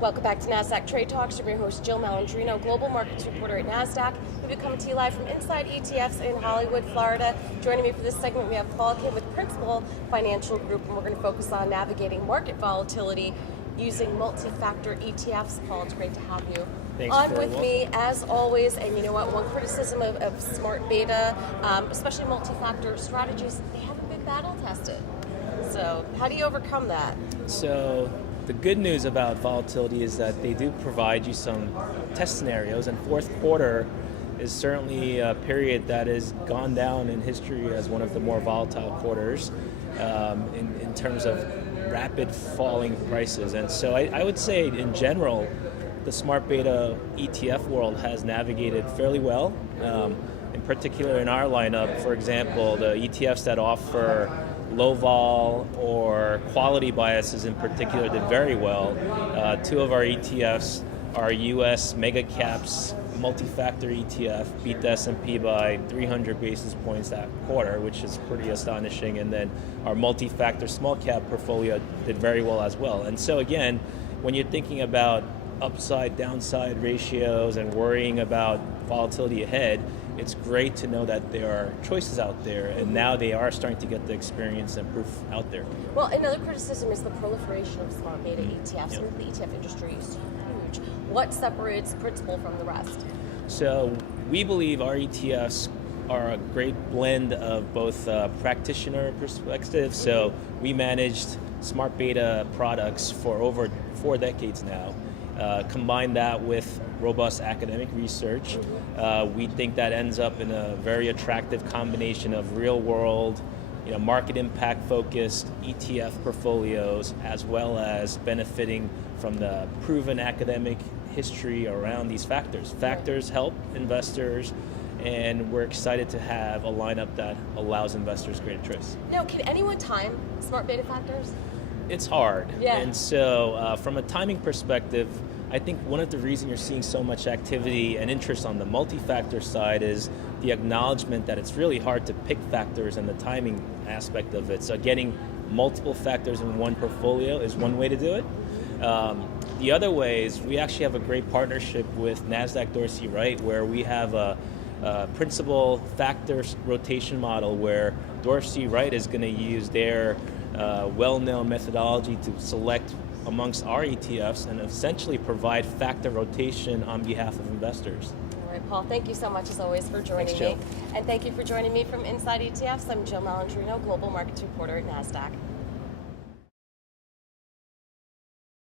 Welcome back to Nasdaq Trade Talks. I'm your host, Jill Malandrino, Global Markets Reporter at Nasdaq. We'll be coming to you live from Inside ETFs in Hollywood, Florida. Joining me for this segment, we have Paul Kim with Principal Financial Group, and we're going to focus on navigating market volatility using multi-factor ETFs. Paul, it's great to have you on with me, as always. And you know what? One criticism of smart beta, especially multi-factor strategies, they haven't been battle tested. So how do you overcome that? So the good news about volatility is that they do provide you some test scenarios, and fourth quarter is certainly a period that has gone down in history as one of the more volatile quarters in terms of rapid falling prices. And so I would say in general, the smart beta ETF world has navigated fairly well. In particular in our lineup, for example, the ETFs that offer low vol or quality biases in particular did very well. Two of our ETFs, our US mega caps multi-factor ETF beat the S&P by 300 basis points that quarter, which is pretty astonishing. And then our multi-factor small cap portfolio did very well as well. And so again, when you're thinking about upside downside ratios and worrying about volatility ahead, it's great to know that there are choices out there, and now they are starting to get the experience and proof out there. Well, another criticism is the proliferation of smart beta ETFs. Yep. The ETF industry is huge. What separates Principal from the rest? So we believe our ETFs are a great blend of both practitioner perspective. So we managed smart beta products for over 4 decades now. Combine that with robust academic research, we think that ends up in a very attractive combination of real-world, market impact-focused ETF portfolios, as well as benefiting from the proven academic history around these factors. Factors help investors, and we're excited to have a lineup that allows investors greater choice. Now, can anyone time smart beta factors? It's hard. Yeah. And so from a timing perspective, I think one of the reasons you're seeing so much activity and interest on the multi-factor side is the acknowledgement that it's really hard to pick factors and the timing aspect of it. So getting multiple factors in one portfolio is one way to do it. The other way is we actually have a great partnership with Nasdaq Dorsey Wright, where we have a principal factor rotation model where Dorsey Wright is going to use their well-known methodology to select amongst our ETFs and essentially provide factor rotation on behalf of investors. All right, Paul, thank you so much as always for joining me. And thank you for joining me from Inside ETFs. I'm Jill Malandrino, Global Markets Reporter at Nasdaq.